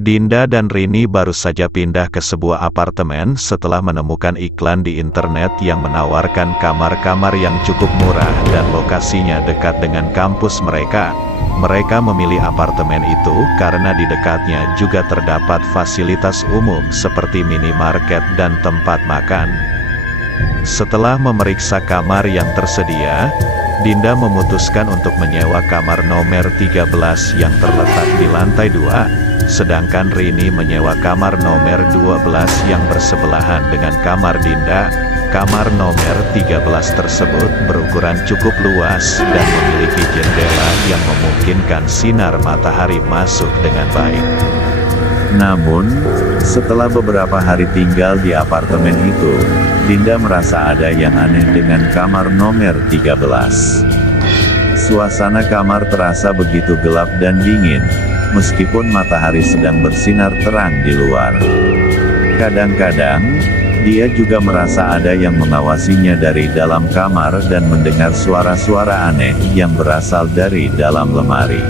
Dinda dan Rini baru saja pindah ke sebuah apartemen setelah menemukan iklan di internet yang menawarkan kamar-kamar yang cukup murah dan lokasinya dekat dengan kampus mereka. Mereka memilih apartemen itu karena di dekatnya juga terdapat fasilitas umum seperti minimarket dan tempat makan. Setelah memeriksa kamar yang tersedia, Dinda memutuskan untuk menyewa kamar nomor 13 yang terletak di lantai 2. Sedangkan Rini menyewa kamar nomor 12 yang bersebelahan dengan kamar Dinda. Kamar nomor 13 tersebut berukuran cukup luas dan memiliki jendela yang memungkinkan sinar matahari masuk dengan baik. Namun, setelah beberapa hari tinggal di apartemen itu, Dinda merasa ada yang aneh dengan kamar nomor 13. Suasana kamar terasa begitu gelap dan dingin, meskipun matahari sedang bersinar terang di luar. Kadang-kadang, dia juga merasa ada yang mengawasinya dari dalam kamar dan mendengar suara-suara aneh yang berasal dari dalam lemari.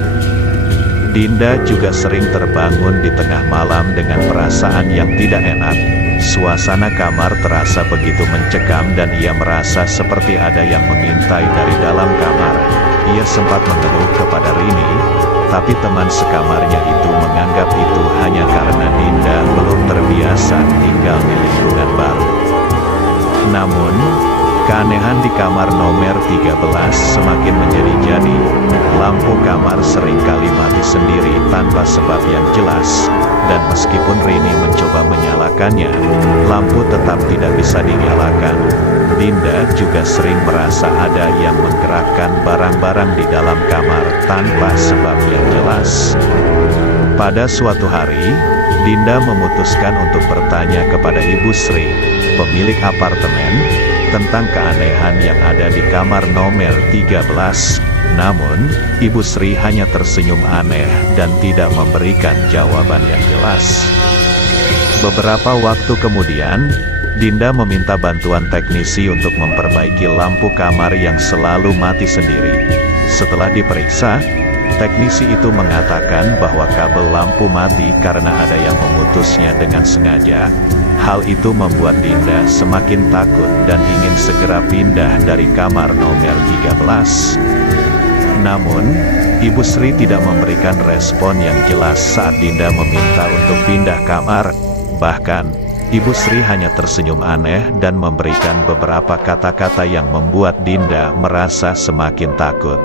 Dinda juga sering terbangun di tengah malam dengan perasaan yang tidak enak. Suasana kamar terasa begitu mencekam dan ia merasa seperti ada yang mengintai dari dalam kamar. Ia sempat mengeluh kepada Rini, tapi teman sekamarnya itu menganggap itu hanya karena Dinda belum terbiasa tinggal di lingkungan baru. Namun, keanehan di kamar nomor 13 semakin menjadi-jadi. Lampu kamar seringkali mati sendiri tanpa sebab yang jelas, dan meskipun Rini mencoba menyalakannya, lampu tetap tidak bisa dinyalakan. Dinda juga sering merasa ada yang menggerakkan barang-barang di dalam kamar tanpa sebab yang jelas. Pada suatu hari, Dinda memutuskan untuk bertanya kepada Ibu Sri, pemilik apartemen, tentang keanehan yang ada di kamar nomor 13. Namun, Ibu Sri hanya tersenyum aneh dan tidak memberikan jawaban yang jelas. Beberapa waktu kemudian, Dinda meminta bantuan teknisi untuk memperbaiki lampu kamar yang selalu mati sendiri. Setelah diperiksa, teknisi itu mengatakan bahwa kabel lampu mati karena ada yang memutusnya dengan sengaja. Hal itu membuat Dinda semakin takut dan ingin segera pindah dari kamar nomor 13. Namun, Ibu Sri tidak memberikan respon yang jelas saat Dinda meminta untuk pindah kamar. Bahkan, Ibu Sri hanya tersenyum aneh dan memberikan beberapa kata-kata yang membuat Dinda merasa semakin takut.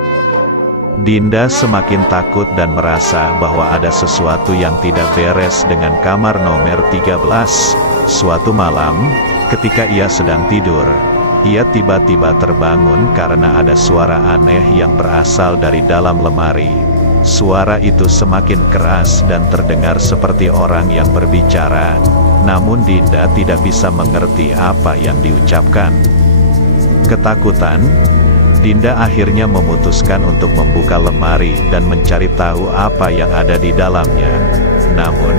Dinda semakin takut dan merasa bahwa ada sesuatu yang tidak beres dengan kamar nomor 13. Suatu malam, ketika ia sedang tidur, ia tiba-tiba terbangun karena ada suara aneh yang berasal dari dalam lemari. Suara itu semakin keras dan terdengar seperti orang yang berbicara. Namun Dinda tidak bisa mengerti apa yang diucapkan. Ketakutan, Dinda akhirnya memutuskan untuk membuka lemari dan mencari tahu apa yang ada di dalamnya. Namun,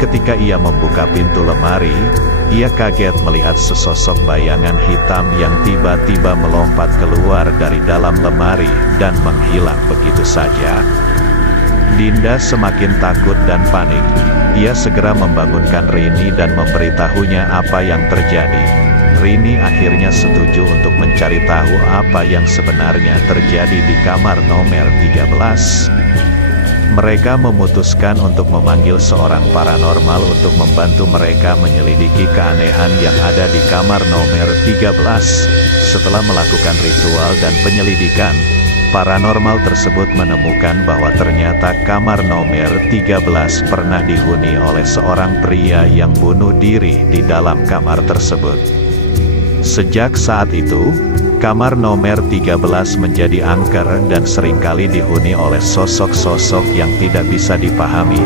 ketika ia membuka pintu lemari, ia kaget melihat sesosok bayangan hitam yang tiba-tiba melompat keluar dari dalam lemari dan menghilang begitu saja. Dinda semakin takut dan panik. Ia segera membangunkan Rini dan memberitahunya apa yang terjadi. Rini akhirnya setuju untuk mencari tahu apa yang sebenarnya terjadi di kamar nomor 13. Mereka memutuskan untuk memanggil seorang paranormal untuk membantu mereka menyelidiki keanehan yang ada di kamar nomor 13. Setelah melakukan ritual dan penyelidikan, paranormal tersebut menemukan bahwa ternyata kamar nomor 13 pernah dihuni oleh seorang pria yang bunuh diri di dalam kamar tersebut. Sejak saat itu, kamar nomor 13 menjadi angker dan seringkali dihuni oleh sosok-sosok yang tidak bisa dipahami.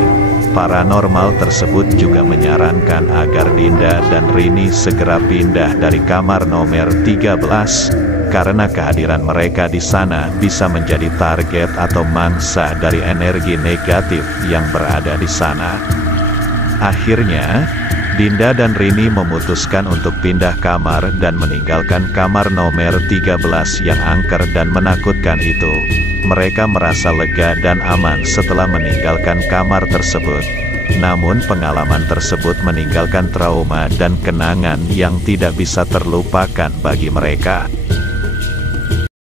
Paranormal tersebut juga menyarankan agar Dinda dan Rini segera pindah dari kamar nomor 13. Karena kehadiran mereka di sana bisa menjadi target atau mangsa dari energi negatif yang berada di sana. Akhirnya, Dinda dan Rini memutuskan untuk pindah kamar dan meninggalkan kamar nomor 13 yang angker dan menakutkan itu. Mereka merasa lega dan aman setelah meninggalkan kamar tersebut. Namun pengalaman tersebut meninggalkan trauma dan kenangan yang tidak bisa terlupakan bagi mereka.